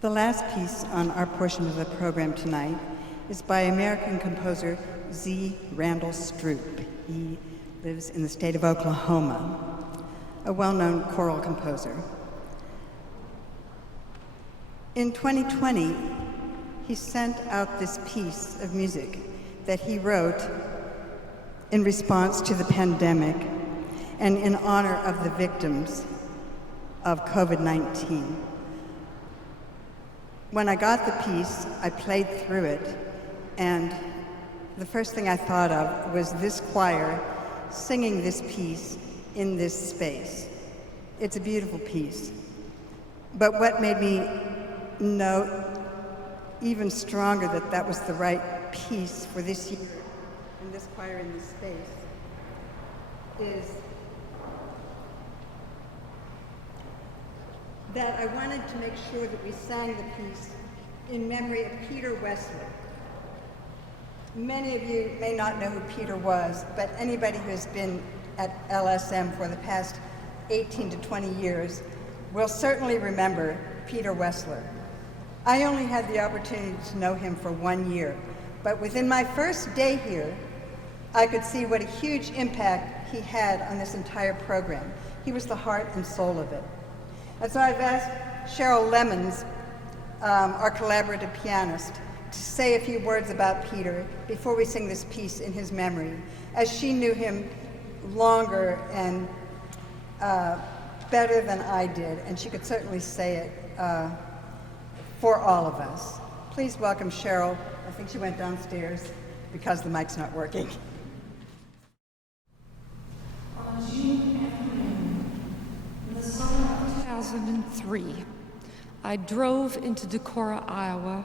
The last piece on our portion of the program tonight is by American composer Z. Randall Stroop. He lives in the state of Oklahoma, a well-known choral composer. In 2020, he sent out this piece of music that he wrote in response to the pandemic and in honor of the victims of COVID-19. When I got the piece, I played through it, and the first thing I thought of was this choir singing this piece in this space. It's a beautiful piece. But what made me know even stronger that that was the right piece for this year and this choir in this space is that I wanted to make sure that we sang the piece in memory of Peter Wessler. Many of you may not know who Peter was, but anybody who has been at LSM for the past 18 to 20 years will certainly remember Peter Wessler. I only had the opportunity to know him for 1 year, but within my first day here, I could see what a huge impact he had on this entire program. He was the heart and soul of it. And so I've asked Cheryl Lemons, our collaborative pianist, to say a few words about Peter before we sing this piece in his memory, as she knew him longer and better than I did, and she could certainly say it for all of us. Please welcome Cheryl. I think she went downstairs because the mic's not working. On June afternoon, in the summer of 2003, I drove into Decorah, Iowa,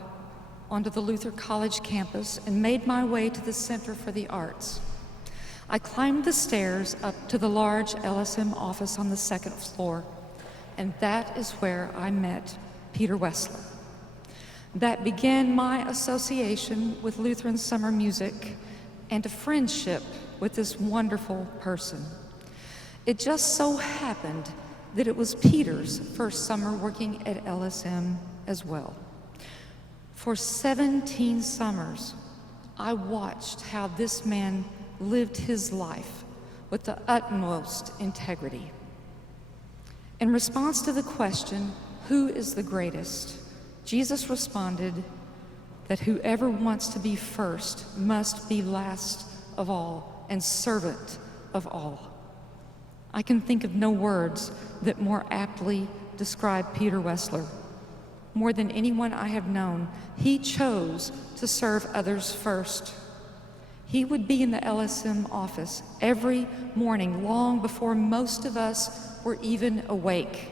onto the Luther College campus and made my way to the Center for the Arts. I climbed the stairs up to the large LSM office on the second floor, and that is where I met Peter Wessler. That began my association with Lutheran summer music and a friendship with this wonderful person. It just so happened that it was Peter's first summer working at LSM as well. For 17 summers, I watched how this man lived his life with the utmost integrity. In response to the question, who is the greatest? Jesus responded that whoever wants to be first must be last of all and servant of all. I can think of no words that more aptly describe Peter Wessler. More than anyone I have known, he chose to serve others first. He would be in the LSM office every morning, long before most of us were even awake,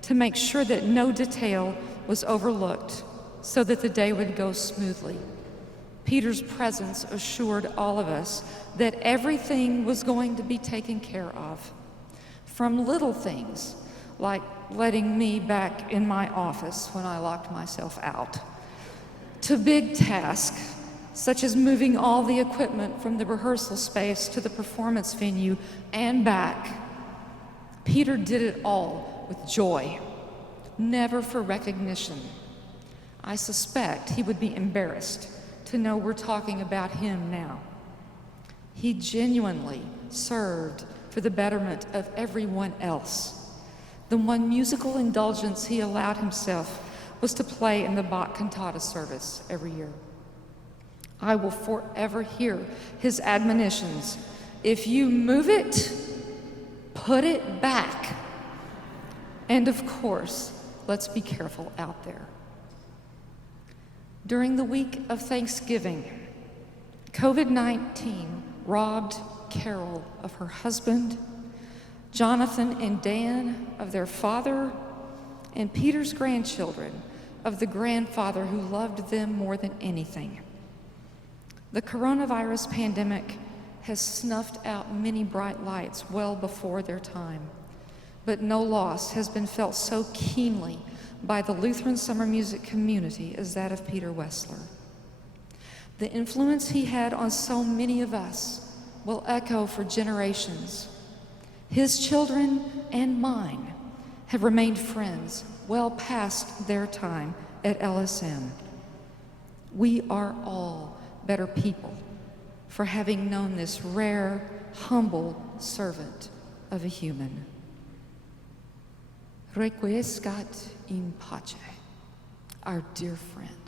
to make sure that no detail was overlooked so that the day would go smoothly. Peter's presence assured all of us that everything was going to be taken care of, from little things like letting me back in my office when I locked myself out, to big tasks such as moving all the equipment from the rehearsal space to the performance venue and back. Peter did it all with joy, never for recognition. I suspect he would be embarrassed to know we're talking about him now. He genuinely served for the betterment of everyone else. The one musical indulgence he allowed himself was to play in the Bach cantata service every year. I will forever hear his admonitions. If you move it, put it back. And of course, let's be careful out there. During the week of Thanksgiving, COVID-19 robbed Carol of her husband, Jonathan and Dan of their father, and Peter's grandchildren of the grandfather who loved them more than anything. The coronavirus pandemic has snuffed out many bright lights well before their time, but no loss has been felt so keenly by the Lutheran summer music community as that of Peter Wessler. The influence he had on so many of us will echo for generations. His children and mine have remained friends well past their time at LSM. We are all better people for having known this rare, humble servant of a human. Requiescat in pace, our dear friend.